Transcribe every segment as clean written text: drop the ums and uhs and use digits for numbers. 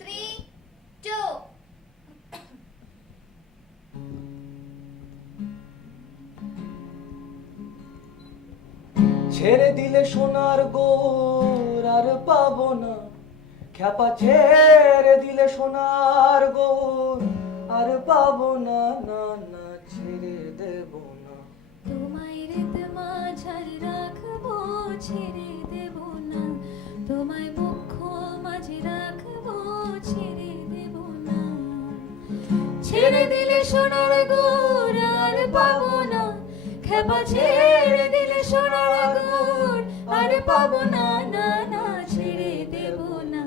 3, 2. ছেড়ে দিলে সোনার গোর আর পাবো না, খ্যাপা ছেড়ে দিলে সোনার গোর আর পাবো না, না না ছেড়ে দেব না। তোমায় রেত মাঝারে রাখবো, ছেড়ে দেব না। তোমায় বক্ষ মাঝে রাখবো, ছেড়ে দেব না। ছেড়ে দিলে সোনার গোর আর পাবো না, খেপা ছেড়ে দিলে সোনার গোর আর পাবো না, না না ছেড়ে দেব না।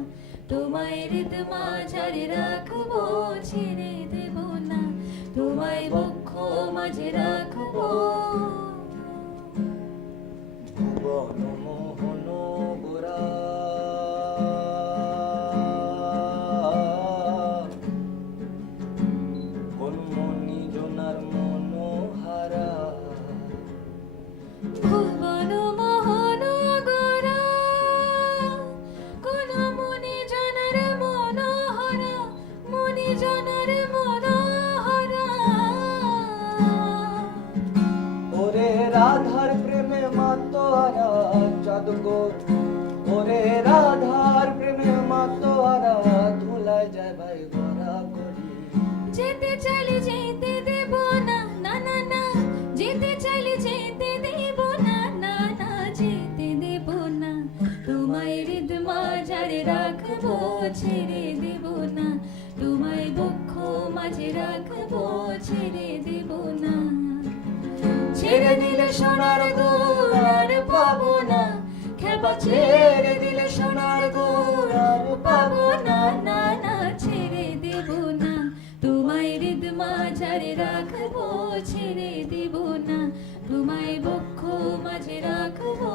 তোমায় রেত মাঝারে রাখবো, ছেড়ে দেব না। তোমায় বক্ষ মাঝে রাখবো। ভুবন মোহন গোরা কোন মনি জোনার মনোহারা, ভুবন মোহন গোরা কোন মনি জনার মনোহরা, মনি জনার মনোহরা। ওরে রাধার প্রেমে মাতোয়ারা চাঁদগোর, ওরে রাধার প্রেমে মাতোয়ারা ধুলায় যায় ভাই গড়া করি। যেতে চাইলে যেতে দেব না, না না না যেতে চাইলে যেতে দেব না, না না যেতে দেব না। তোমায় হৃদ মাঝারে রাখবো, ছেড়ে দেব না। তোমায় বক্ষ মাঝে রাখবো, ছেড়ে দেব না। ছেড়ে দিলে সোনার গোর আর পাবো না, খেপা ছেড়ে দিলে সোনার গোর আর পাবো না, না না ছেড়ে দেব না। তোমায় হৃদ মাঝারে রাখবো, ছেড়ে দেব না। তোমায় বক্ষ মাঝে রাখবো।